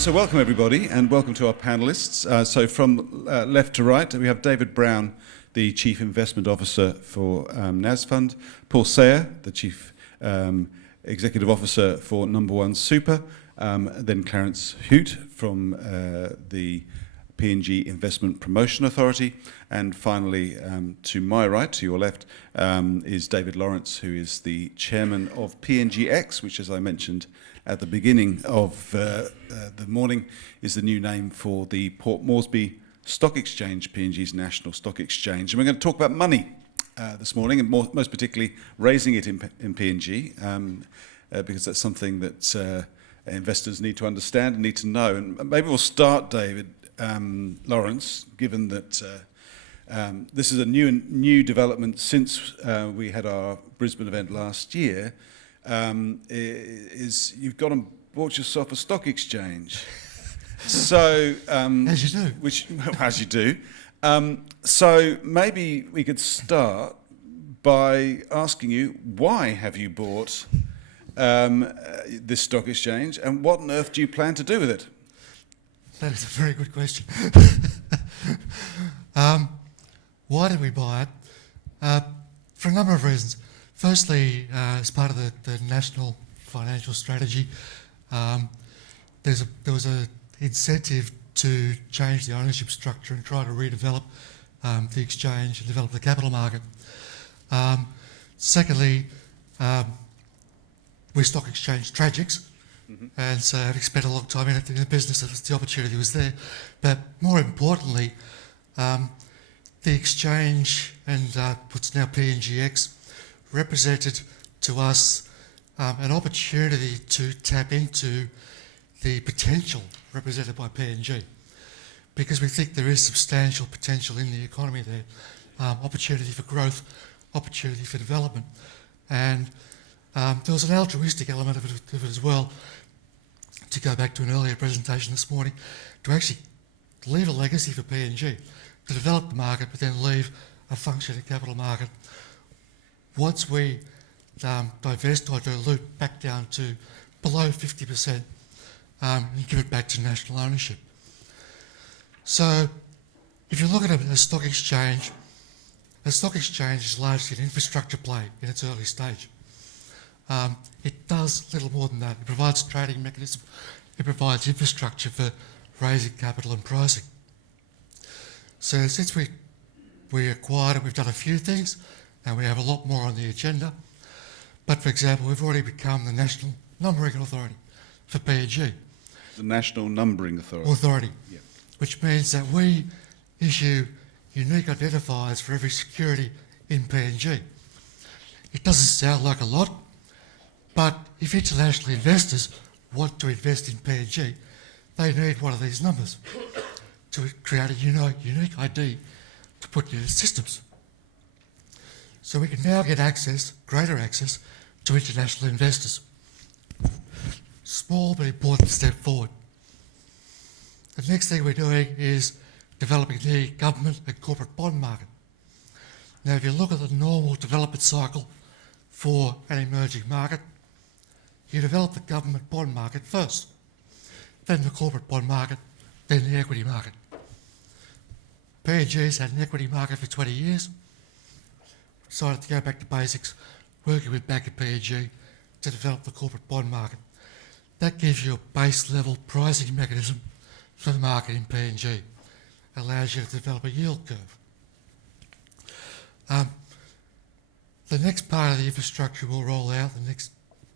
So welcome everybody, and welcome to our panellists. So from left to right, we have David Brown, the Chief Investment Officer for Nasfund, Paul Sayer, the Chief Executive Officer for Nambawan Super, then Clarence Hoot from the PNG Investment Promotion Authority, and finally to my right, to your left, is David Lawrence, who is the Chairman of PNGX, which, as I mentioned at the beginning of the morning, is the new name for the Port Moresby Stock Exchange, PNG's national stock exchange. And we're going to talk about money this morning, and most particularly raising it in PNG, because that's something that investors need to understand and need to know. And maybe we'll start, David Lawrence, given that this is a new development since we had our Brisbane event last year. Is you've gone and bought yourself a stock exchange. So as you do. As you do. So maybe we could start by asking you, why have you bought this stock exchange, and what on earth do you plan to do with it? That is a very good question. Why did we buy it? For a number of reasons. Firstly, as part of the national financial strategy, there was an incentive to change the ownership structure and try to redevelop the exchange and develop the capital market. Secondly, we're stock exchange tragics, and so having spent a long time in the business, the opportunity was there. But more importantly, the exchange and what's now PNGX represented to us an opportunity to tap into the potential represented by PNG, because we think there is substantial potential in the economy there, opportunity for growth, opportunity for development. And there was an altruistic element of it as well, to go back to an earlier presentation this morning, to actually leave a legacy for PNG, to develop the market but then leave a functioning capital market. Once we divest or dilute back down to below 50% and give it back to national ownership. So if you look at a stock exchange is largely an infrastructure play in its early stage. It does little more than that. It provides a trading mechanism. It provides infrastructure for raising capital and pricing. So since we acquired it, we've done a few things, and we have a lot more on the agenda. But for example, we've already become the National Numbering Authority for PNG. The National Numbering Authority. Yeah. Which means that we issue unique identifiers for every security in PNG. It doesn't sound like a lot, but if international investors want to invest in PNG, they need one of these numbers to create a unique ID to put in their systems. So we can now get greater access to international investors. Small but important step forward. The next thing we're doing is developing the government and corporate bond market. Now, if you look at the normal development cycle for an emerging market, you develop the government bond market first, then the corporate bond market, then the equity market. PNG's had an equity market for 20 years. Decided to go back to basics, working with back at PNG to develop the corporate bond market. That gives you a base level pricing mechanism for the market in PNG. Allows you to develop a yield curve. The next part of the infrastructure we'll roll out the next,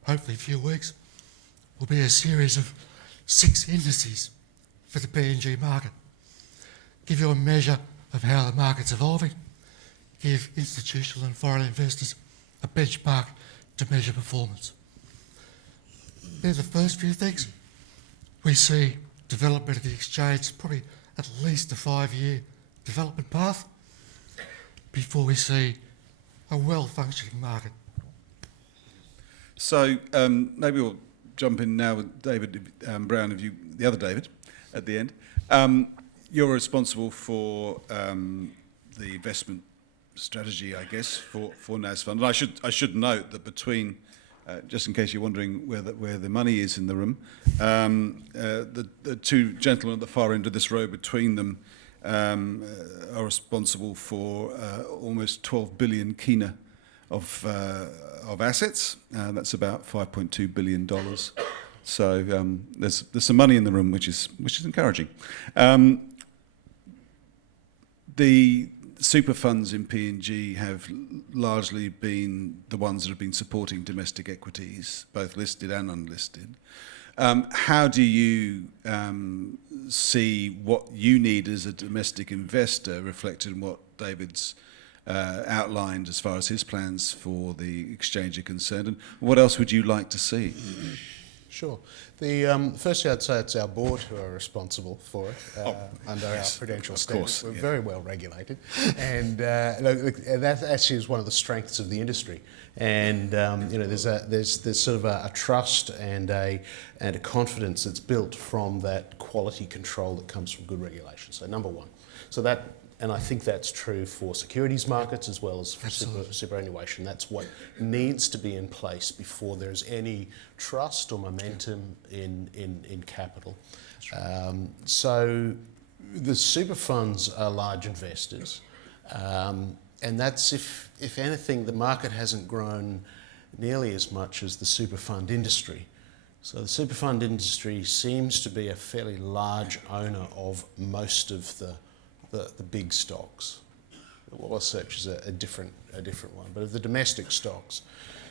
hopefully, few weeks, will be a series of 6 indices for the PNG market. Give you a measure of how the market's evolving. Give institutional and foreign investors a benchmark to measure performance. They're the first few things. We see development of the exchange probably at least a 5-year development path before we see a well-functioning market. So maybe we'll jump in now with David Brown, the other David, at the end. You're responsible for the investment strategy, I guess, for Nasfund. And I should note that between just in case you're wondering where the money is in the room, the two gentlemen at the far end of this row between them are responsible for almost 12 billion kina of assets. That's about $5.2 billion. So there's some money in the room, which is encouraging. The super funds in PNG have largely been the ones that have been supporting domestic equities, both listed and unlisted. How do you see what you need as a domestic investor reflected in what David's outlined as far as his plans for the exchange are concerned, and what else would you like to see? Sure. Firstly, I'd say it's our board who are responsible for it under our prudential standards. We're very well regulated, and that actually is one of the strengths of the industry. And there's sort of a trust and a confidence that's built from that quality control that comes from good regulation. So number one. So that. And I think that's true for securities markets as well as for superannuation. That's what needs to be in place before there's any trust or momentum in capital. So the super funds are large investors. And that's, if anything, the market hasn't grown nearly as much as the super fund industry. So the super fund industry seems to be a fairly large owner of most of the big stocks. Well, search is a different one, but of the domestic stocks.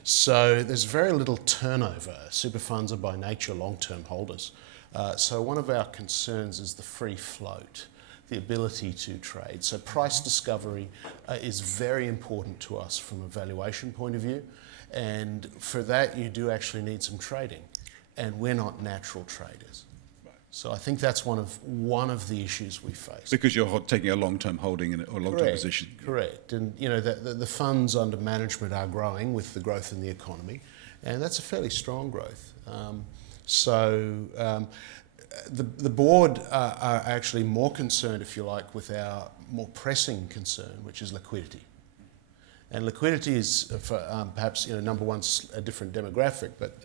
So there's very little turnover. Super funds are by nature long-term holders. So one of our concerns is the free float, the ability to trade. So price discovery is very important to us from a valuation point of view. And for that, you do actually need some trading. And we're not natural traders. So I think that's one of the issues we face. Because you're taking a long-term holding or long-term position. Correct. And the funds under management are growing with the growth in the economy, and that's a fairly strong growth. The board are actually more concerned, if you like, with our more pressing concern, which is liquidity. And liquidity is, perhaps, number one's a different demographic, but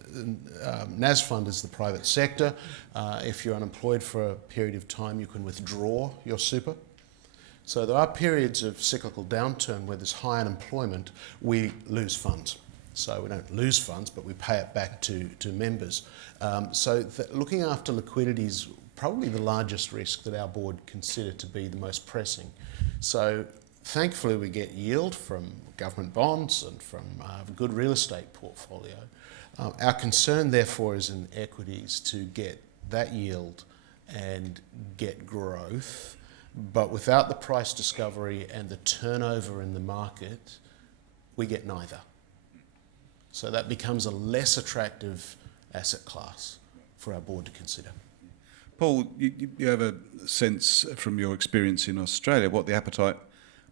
Nasfund is the private sector. If you're unemployed for a period of time, you can withdraw your super. So there are periods of cyclical downturn where there's high unemployment, we lose funds. So we don't lose funds, but we pay it back to members. Looking after liquidity is probably the largest risk that our board consider to be the most pressing. So thankfully, we get yield from government bonds and from a good real estate portfolio. Our concern, therefore, is in equities to get that yield and get growth, but without the price discovery and the turnover in the market, we get neither. So that becomes a less attractive asset class for our board to consider. Paul, you have a sense from your experience in Australia what the appetite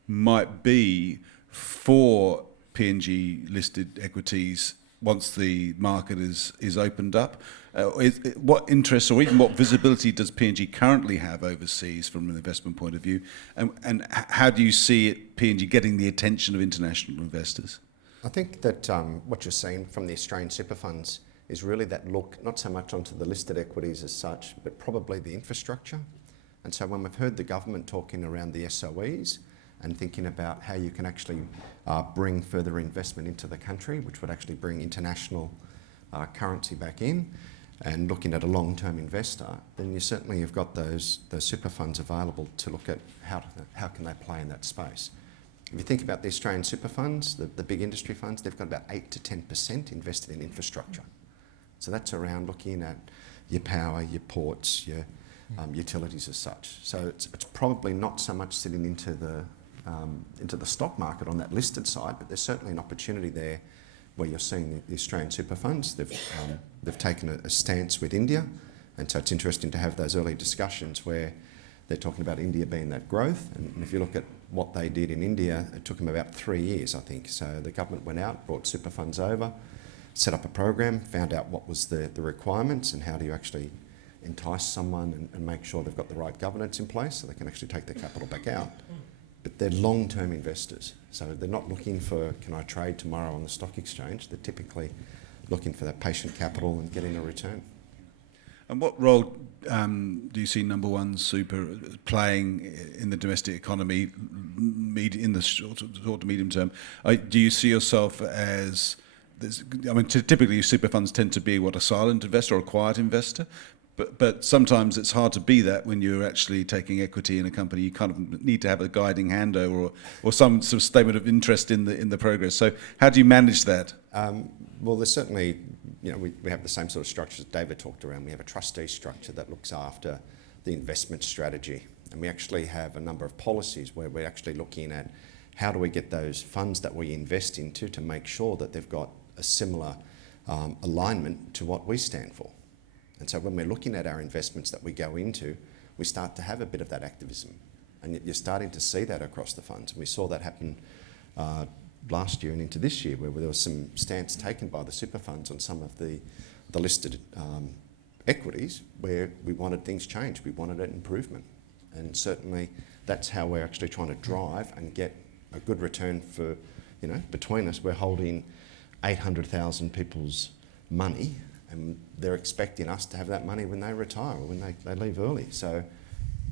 might be for PNG listed equities once the market is opened up. What interest or even what visibility does PNG currently have overseas from an investment point of view, and how do you see PNG getting the attention of international investors? I think that what you're seeing from the Australian super funds is really that look not so much onto the listed equities as such, but probably the infrastructure. And so when we've heard the government talking around the SOEs and thinking about how you can actually bring further investment into the country, which would actually bring international currency back in, and looking at a long-term investor, then you certainly have got those super funds available to look at how can they play in that space. If you think about the Australian super funds, the big industry funds, they've got about 8 to 10% invested in infrastructure. So that's around looking at your power, your ports, your utilities as such. So it's probably not so much sitting into the stock market on that listed side, but there's certainly an opportunity there where you're seeing the Australian super funds. They've taken a stance with India, and so it's interesting to have those early discussions where they're talking about India being that growth. And if you look at what they did in India, it took them about 3 years, I think. So the government went out, brought super funds over, set up a program, found out what was the requirements and how do you actually entice someone and make sure they've got the right governance in place so they can actually take their capital back out. But they're long-term investors. So they're not looking for, can I trade tomorrow on the stock exchange? They're typically looking for that patient capital and getting a return. And what role do you see Nambawan Super playing in the domestic economy in the short to medium term? Do you see yourself as, typically super funds tend to be a silent investor or a quiet investor, but sometimes it's hard to be that when you're actually taking equity in a company. You kind of need to have a guiding hand or some sort of statement of interest in the progress. So how do you manage that? Well, there's certainly, we have the same sort of structures David talked around. We have a trustee structure that looks after the investment strategy. And we actually have a number of policies where we're actually looking at how do we get those funds that we invest into to make sure that they've got a similar alignment to what we stand for. And so when we're looking at our investments that we go into, we start to have a bit of that activism. And you're starting to see that across the funds. And we saw that happen last year and into this year, where there was some stance taken by the super funds on some of the listed equities where we wanted things changed, we wanted an improvement. And certainly that's how we're actually trying to drive and get a good return for, between us, we're holding 800,000 people's money and they're expecting us to have that money when they retire or when they leave early. So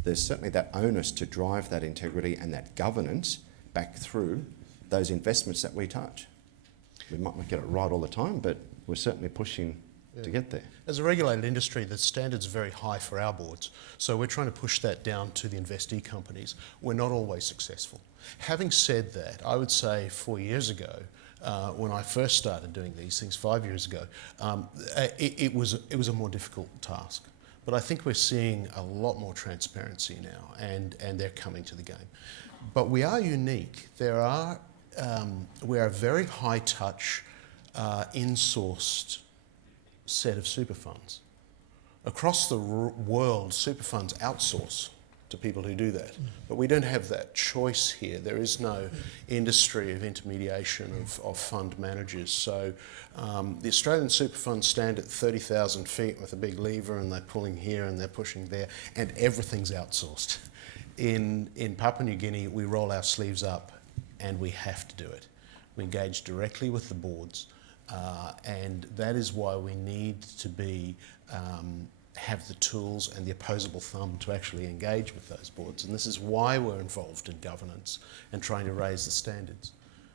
there's certainly that onus to drive that integrity and that governance back through those investments that we touch. We might not get it right all the time, but we're certainly pushing to get there. As a regulated industry, the standards are very high for our boards, so we're trying to push that down to the investee companies. We're not always successful. Having said that, I would say 4 years ago, when I first started doing these things 5 years ago, it was a more difficult task. But I think we're seeing a lot more transparency now, and they're coming to the game. But we are unique. We are a very high touch, in-sourced set of super funds. Across the world, super funds outsource to people who do that. But we don't have that choice here. There is no industry of intermediation of fund managers. So the Australian super funds stand at 30,000 feet with a big lever, and they're pulling here and they're pushing there, and everything's outsourced. In Papua New Guinea, we roll our sleeves up and we have to do it. We engage directly with the boards, and that is why we need to have the tools and the opposable thumb to actually engage with those boards. And this is why we're involved in governance and trying to raise the standards.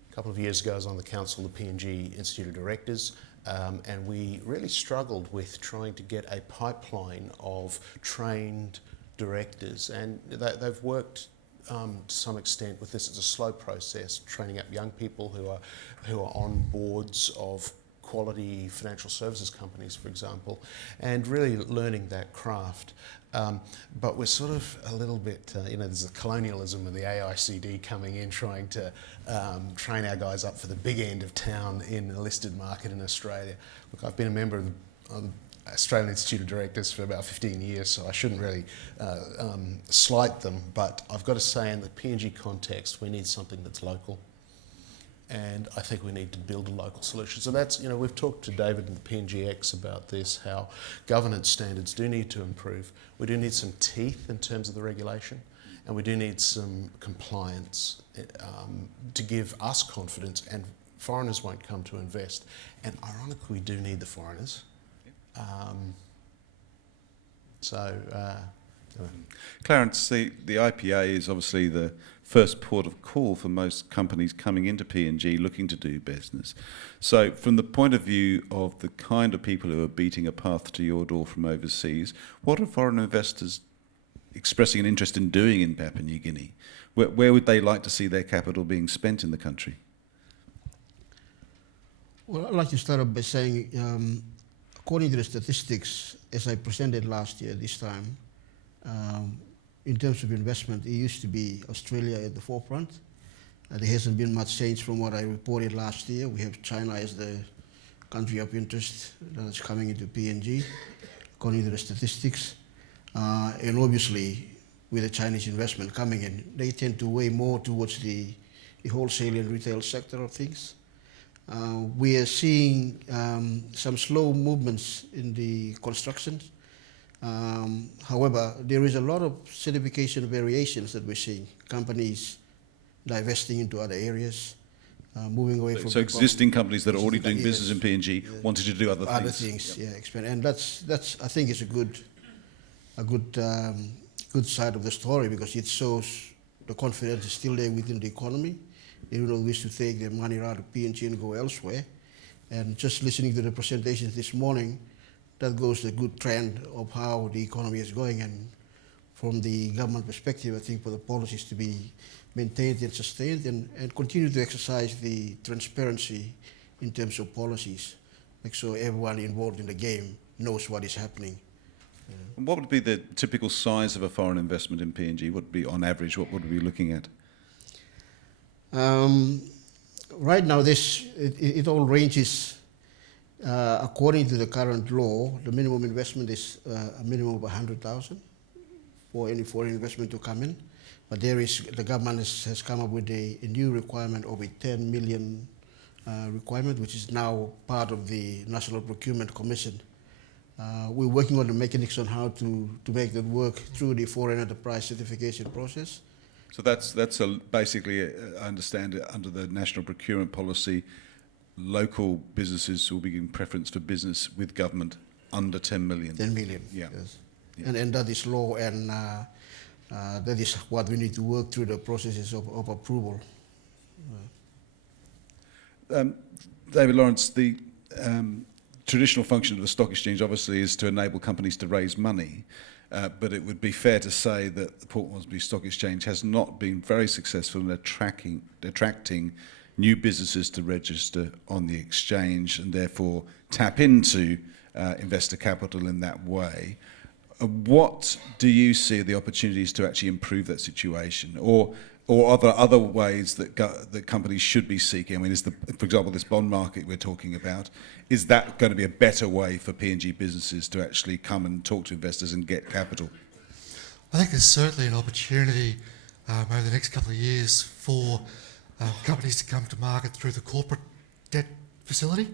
A couple of years ago, I was on the council of the PNG Institute of Directors, and we really struggled with trying to get a pipeline of trained directors, and they've worked to some extent with this. It's a slow process, training up young people who are on boards of quality financial services companies, for example, and really learning that craft. But we're sort of a little bit, there's a colonialism of the AICD coming in, trying to train our guys up for the big end of town in a listed market in Australia. Look, I've been a member of the Australian Institute of Directors for about 15 years, so I shouldn't really slight them, but I've got to say in the PNG context, we need something that's local. And I think we need to build a local solution. So that's, we've talked to David and the PNGX about this, how governance standards do need to improve. We do need some teeth in terms of the regulation, and we do need some compliance to give us confidence, and foreigners won't come to invest. And ironically, we do need the foreigners. Clarence, the IPA is obviously the first port of call for most companies coming into PNG looking to do business. So from the point of view of the kind of people who are beating a path to your door from overseas, what are foreign investors expressing an interest in doing in Papua New Guinea? Where would they like to see their capital being spent in the country? Well, I'd like to start off by saying, according to the statistics, as I presented last year this time, in terms of investment, it used to be Australia at the forefront. There hasn't been much change from what I reported last year. We have China as the country of interest that's coming into PNG, according to the statistics. And obviously, with the Chinese investment coming in, they tend to weigh more towards the wholesale and retail sector of things. We are seeing some slow movements in the construction. However, there is a lot of certification variations that we're seeing. Companies divesting into other areas, moving away from So existing companies that are already doing Yes. business in PNG wanted to do other things. other things, expand, and that's I think is a good side of the story, because it shows the confidence is still there within the economy. They do not wish to take their money out of PNG and go elsewhere. And just listening to the presentations this morning, that goes the good trend of how the economy is going. And from the government perspective, I think for the policies to be maintained and sustained, and continue to exercise the transparency in terms of policies, like so everyone involved in the game knows what is happening. And what would be the typical size of a foreign investment in PNG? What would be, on average, what would we be looking at? Right now, it all ranges according to the current law. The minimum investment is a minimum of 100,000 for any foreign investment to come in. But the government has come up with a new requirement of a 10 million requirement, which is now part of the National Procurement Commission. We're working on the mechanics on how to make that work through the foreign enterprise certification process. So that's basically, I understand it, under the national procurement policy, local businesses will be given preference for business with government under 10 million. 10 million, yeah. Yes. Yeah. And that is law, and that is what we need to work through the processes of approval. David Lawrence, the traditional function of the stock exchange obviously is to enable companies to raise money, but it would be fair to say that the Port Moresby Stock Exchange has not been very successful in attracting new businesses to register on the exchange and therefore tap into investor capital in that way. What do you see the opportunities to actually improve that situation, or are there other ways that companies should be seeking? I mean, for example, this bond market we're talking about, is that going to be a better way for PNG businesses to actually come and talk to investors and get capital? I think there's certainly an opportunity over the next couple of years for companies to come to market through the corporate debt facility.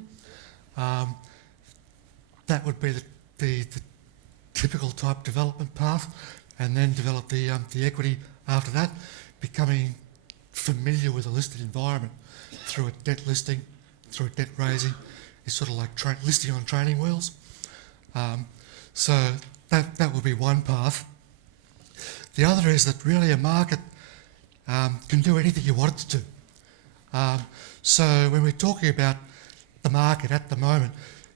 That would be the typical type development path, and then develop the equity after that, becoming familiar with a listed environment through a debt listing, through a debt raising. It's sort of like listing on training wheels. So that would be one path. The other is that really a market can do anything you want it to do. So when we're talking about the market at the moment,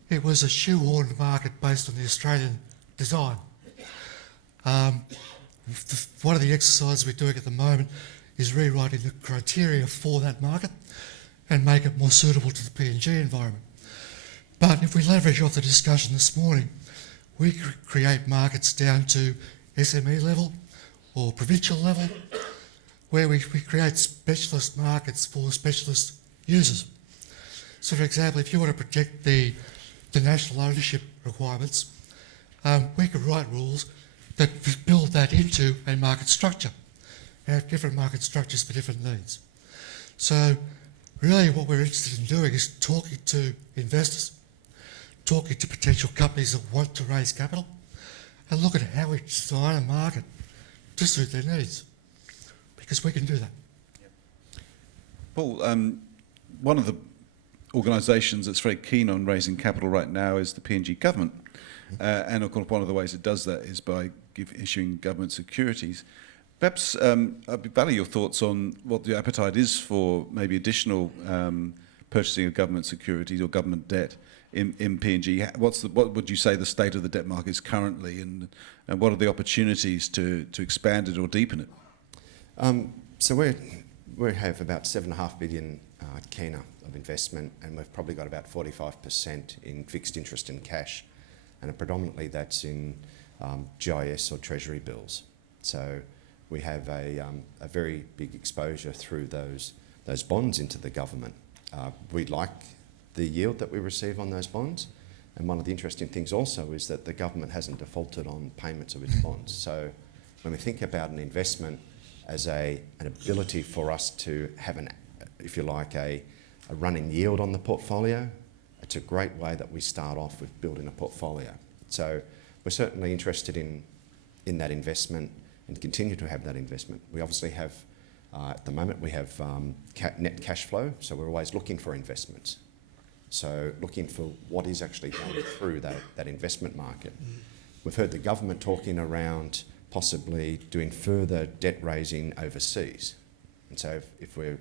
it was a shoehorned market based on the Australian design. One of the exercises we're doing at the moment is rewriting the criteria for that market and make it more suitable to the PNG environment. But if we leverage off the discussion this morning, we create markets down to SME level or provincial level, where we create specialist markets for specialist users. So for example, if you want to project the national ownership requirements, we could write rules that build that into a market structure and have different market structures for different needs. So really what we're interested in doing is talking to investors, talking to potential companies that want to raise capital, and look at how we design a market to suit their needs, because we can do that. Paul, one of the organisations that's very keen on raising capital right now is the PNG Government. And of course, one of the ways it does that is by issuing government securities. Perhaps I'd value your thoughts on what the appetite is for maybe additional purchasing of government securities or government debt in PNG. What would you say the state of the debt market is currently, and what are the opportunities to expand it or deepen it? So we have about 7.5 billion kina of investment, and we've probably got about 45% in fixed interest in cash, and predominantly that's in GIS or Treasury bills. So we have a very big exposure through those bonds into the government. We like the yield that we receive on those bonds, and one of the interesting things also is that the government hasn't defaulted on payments of its bonds. So when we think about an investment as an ability for us to have if you like, a running yield on the portfolio, it's a great way that we start off with building a portfolio. So we're certainly interested in that investment and continue to have that investment. We obviously have At the moment we have net cash flow, so we're always looking for investments. So looking for what is actually going through that investment market. We've heard the government talking around possibly doing further debt raising overseas. And so if we're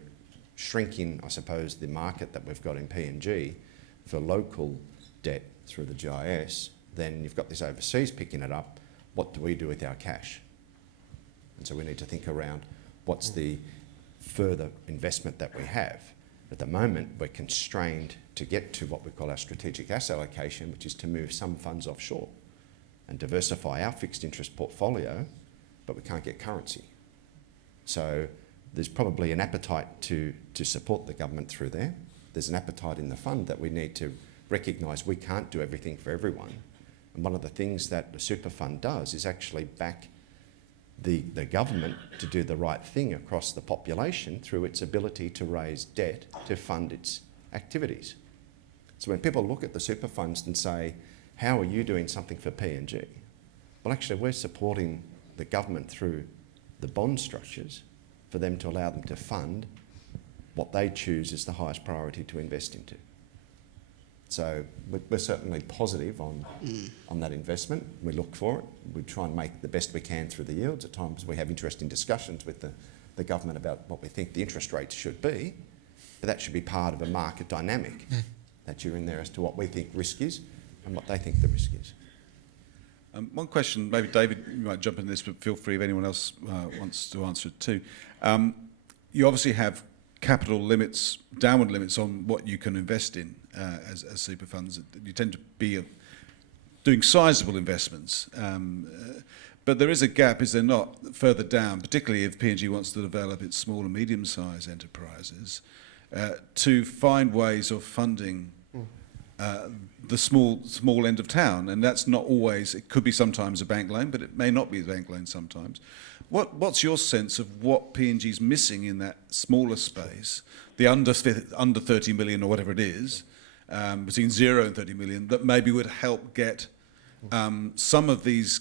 shrinking, I suppose, the market that we've got in PNG for local debt through the GIS, then you've got this overseas picking it up. What do we do with our cash? And so we need to think around what's the further investment that we have. At the moment, we're constrained to get to what we call our strategic asset allocation, which is to move some funds offshore and diversify our fixed interest portfolio, but we can't get currency. So there's probably an appetite to support the government through there. There's an appetite in the fund that we need to recognise we can't do everything for everyone. And one of the things that the super fund does is actually back the government to do the right thing across the population through its ability to raise debt to fund its activities. So when people look at the super funds and say, how are you doing something for PNG? Well, actually, we're supporting the government through the bond structures for them to allow them to fund what they choose is the highest priority to invest into. So we're certainly positive on that investment. We look for it. We try and make the best we can through the yields. At times we have interesting discussions with the government about what we think the interest rates should be, but that should be part of a market dynamic that you're in there as to what we think risk is and what they think the risk is. One question, maybe David, you might jump in this, but feel free if anyone else wants to answer it too. You obviously have capital limits, downward limits on what you can invest in as super funds. You tend to be doing sizable investments. But there is a gap, is there not, further down, particularly if PNG wants to develop its small and medium-sized enterprises, to find ways of funding the small end of town, and that's not always. It could be sometimes a bank loan, but it may not be a bank loan sometimes. What's your sense of what PNG's missing in that smaller space, the under 30 million or whatever it is, between 0 and 30 million, that maybe would help get some of these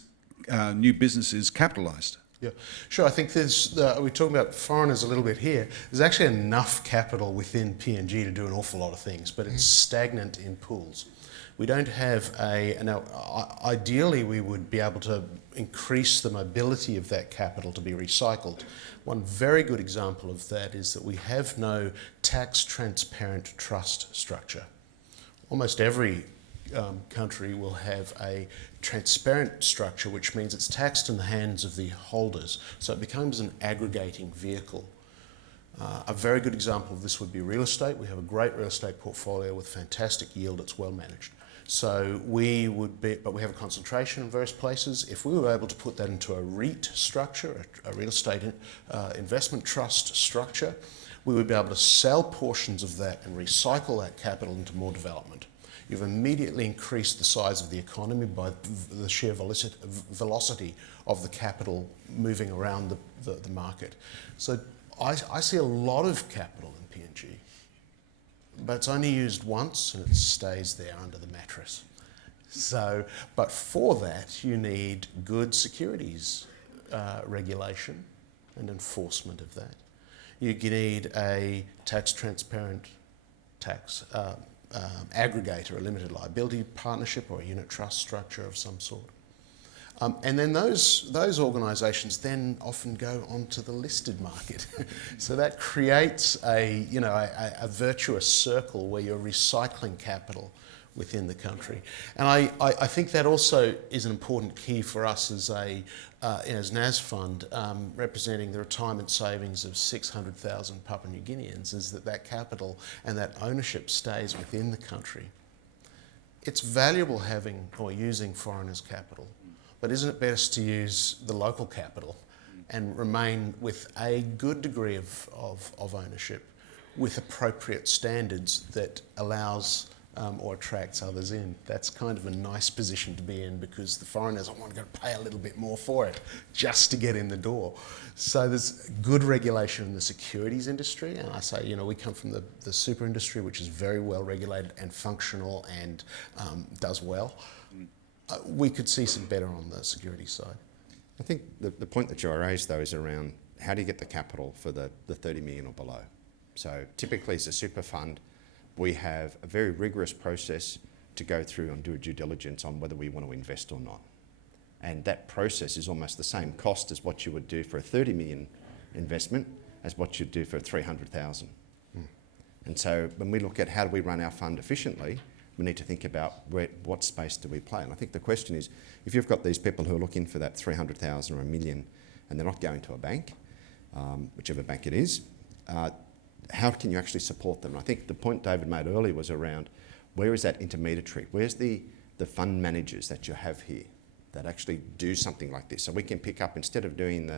new businesses capitalised? Yeah, sure. I think there's, we're talking about foreigners a little bit here. There's actually enough capital within PNG to do an awful lot of things, but it's stagnant in pools. We don't have now ideally we would be able to increase the mobility of that capital to be recycled. One very good example of that is that we have no tax transparent trust structure. Almost every country will have a transparent structure, which means it's taxed in the hands of the holders, so it becomes an aggregating vehicle. A very good example of this would be real estate. We have a great real estate portfolio with fantastic yield. It's well managed. So we would be, but we have a concentration in various places. If we were able to put that into a REIT structure, a real estate investment trust structure, we would be able to sell portions of that and recycle that capital into more development. You've immediately increased the size of the economy by the sheer velocity of the capital moving around the market. So I see a lot of capital in PNG, but it's only used once and it stays there under the mattress. So, but for that you need good securities regulation and enforcement of that. You need a tax transparent tax aggregator, a limited liability partnership or a unit trust structure of some sort. And then those organisations then often go onto the listed market. So that creates a virtuous circle where you're recycling capital within the country. And I think that also is an important key for us as Nasfund, representing the retirement savings of 600,000 Papua New Guineans, is that capital and that ownership stays within the country. It's valuable having or using foreigners' capital, but isn't it best to use the local capital and remain with a good degree of ownership with appropriate standards that allows or attracts others in? That's kind of a nice position to be in, because the foreigners are going to pay a little bit more for it just to get in the door. So there's good regulation in the securities industry, and I say, we come from the super industry, which is very well regulated and functional and does well. We could see some better on the security side. I think the point that you raised, though, is around how do you get the capital for the 30 million or below? So typically as a super fund, we have a very rigorous process to go through and do a due diligence on whether we want to invest or not. And that process is almost the same cost as what you would do for a 30 million investment as what you'd do for a 300,000. And so when we look at how do we run our fund efficiently, we need to think about what space do we play. And I think the question is, if you've got these people who are looking for that 300,000 or a million and they're not going to a bank, whichever bank it is, how can you actually support them? And I think the point David made earlier was around where is that intermediary? Where's the fund managers that you have here that actually do something like this? So we can pick up, instead of doing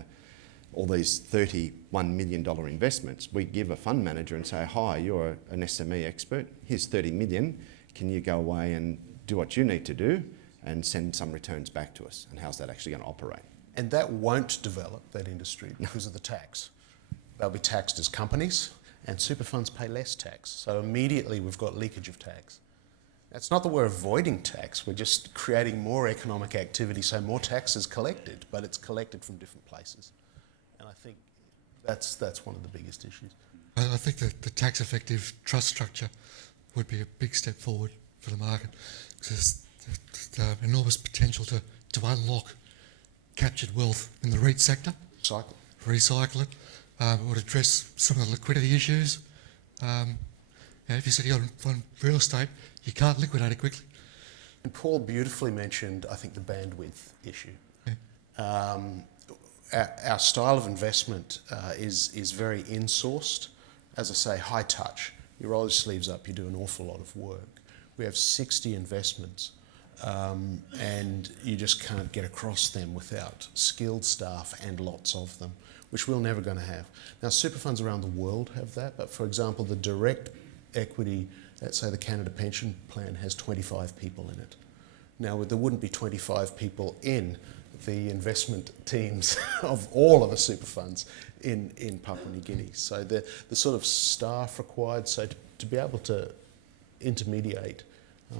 all these $31 million investments, we give a fund manager and say, hi, you're an SME expert, here's 30 million, can you go away and do what you need to do and send some returns back to us? And how's that actually going to operate? And that won't develop, that industry, because of the tax. They'll be taxed as companies, and super funds pay less tax. So immediately we've got leakage of tax. It's not that we're avoiding tax, we're just creating more economic activity, so more tax is collected, but it's collected from different places. And I think that's one of the biggest issues. I think that the tax-effective trust structure would be a big step forward for the market, because there's enormous potential to unlock captured wealth in the REIT sector. Recycle it. It would address some of the liquidity issues. If you sit on real estate, you can't liquidate it quickly. And Paul beautifully mentioned, I think, the bandwidth issue. Yeah. Our style of investment is very in-sourced. As I say, high touch. You roll your sleeves up, you do an awful lot of work. We have 60 investments, and you just can't get across them without skilled staff and lots of them, which we're never going to have. Now, super funds around the world have that, but for example, the direct equity, let's say the Canada Pension Plan, has 25 people in it. Now, there wouldn't be 25 people in the investment teams of all of the super funds in Papua New Guinea. So the sort of staff required, so to be able to intermediate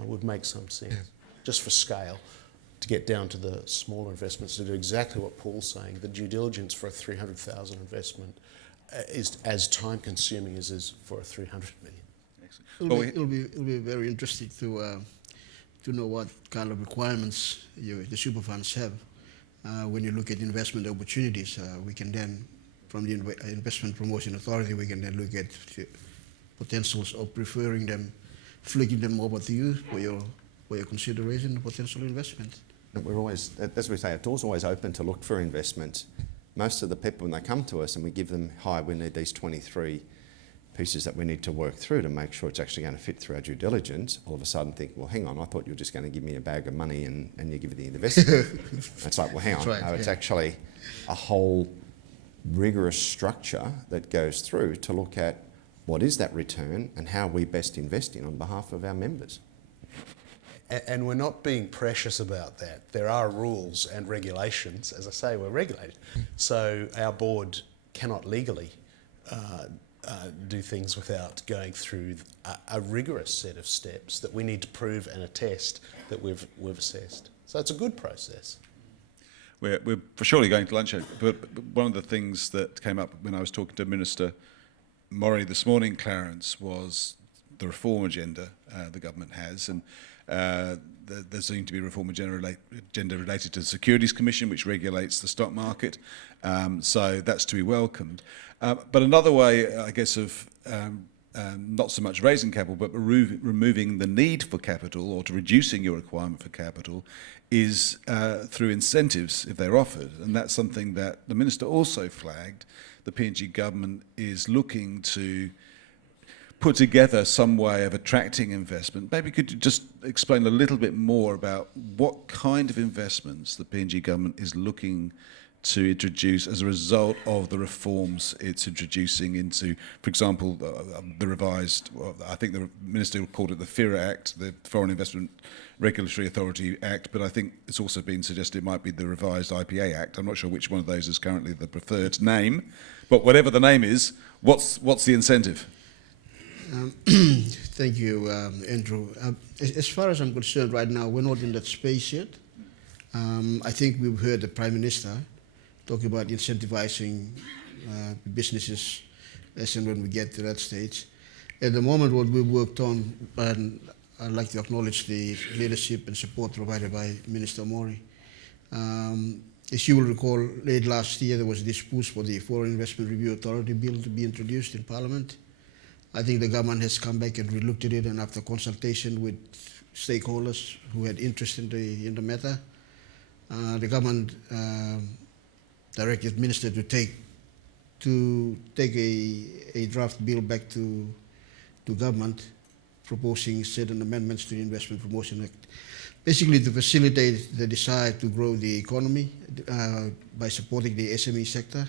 would make some sense, just for scale, to get down to the smaller investments, to do exactly what Paul's saying. The due diligence for a 300,000 investment is as time consuming as is for a 300 million. It'll be very interesting to know what kind of requirements the super funds have. When you look at investment opportunities, we can then, from the Investment Promotion Authority, we can then look at potentials of preferring them, flicking them over to you for your consideration of potential investment. We're always, as we say, our door's always open to look for investment. Most of the people, when they come to us and we give them, hi, we need these 23 pieces that we need to work through to make sure it's actually going to fit through our due diligence, all of a sudden think, well, hang on, I thought you were just going to give me a bag of money and you give me the investment. It's like, well, hang on, right, it's actually a whole rigorous structure that goes through to look at what is that return and how we best investing on behalf of our members. And we're not being precious about that. There are rules and regulations. As I say, we're regulated. So our board cannot legally do things without going through a rigorous set of steps that we need to prove and attest that we've assessed. So it's a good process. We're surely going to lunch, but one of the things that came up when I was talking to Minister Morrie this morning, Clarence, was the reform agenda the government has, and there seems to be a reform agenda related to the Securities Commission, which regulates the stock market, so that's to be welcomed. But another way, I guess, of not so much raising capital, but removing the need for capital or to reducing your requirement for capital is through incentives if they're offered. And that's something that the Minister also flagged. The PNG Government is looking to put together some way of attracting investment. Maybe could you just explain a little bit more about what kind of investments the PNG Government is looking to introduce as a result of the reforms it's introducing into, for example, the revised, well, I think the Minister called it the FIRA Act, the Foreign Investment Regulatory Authority Act, but I think it's also been suggested it might be the revised IPA Act. I'm not sure which one of those is currently the preferred name, but whatever the name is, what's the incentive? Thank you, Andrew. As far as I'm concerned right now, we're not in that space yet. I think we've heard the Prime Minister talk about incentivizing businesses as and when we get to that stage. At the moment, what we worked on, and I'd like to acknowledge the leadership and support provided by Minister Mori. As you will recall, late last year there was this push for the Foreign Investment Review Authority bill to be introduced in Parliament. I think the government has come back and relooked at it, and after consultation with stakeholders who had interest in the matter, the government directed the minister to take a draft bill back to government, proposing certain amendments to the Investment Promotion Act, basically to facilitate the desire to grow the economy by supporting the SME sector.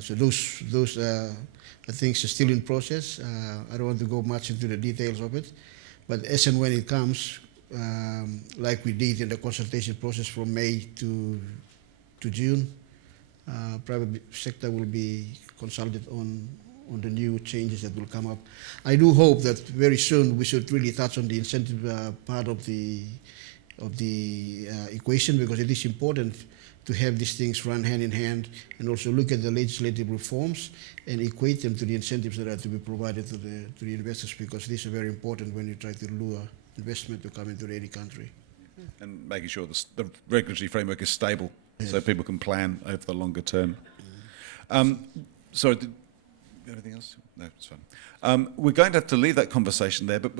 So those things are still in process. I don't want to go much into the details of it, but as and when it comes, like we did in the consultation process from May to June, private sector will be consulted on the new changes that will come up. I do hope that very soon we should really touch on the incentive part of the equation, because it is important to have these things run hand in hand, and also look at the legislative reforms and equate them to the incentives that are to be provided to the investors, because these are very important when you try to lure investment to come into any country. And making sure the regulatory framework is stable, yes, so people can plan over the longer term. Sorry, anything else? No, it's fine. We're going to have to leave that conversation there, but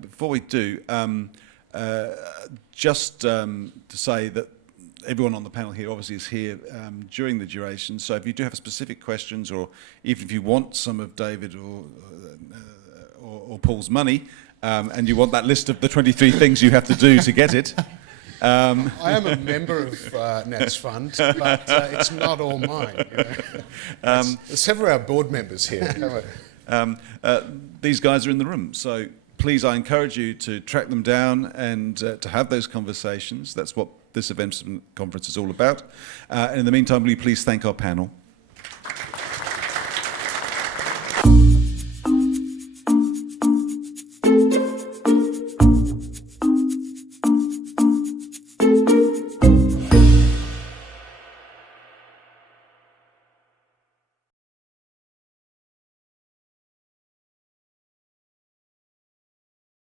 before we do, just to say that everyone on the panel here obviously is here during the duration, so if you do have specific questions, or even if you want some of David or Paul's money, and you want that list of the 23 things you have to do to get it. I am a member of Nasfund, but it's not all mine. You know? There's several of our board members here. These guys are in the room, so please, I encourage you to track them down and to have those conversations. That's what this event conference is all about. And in the meantime, will you please thank our panel.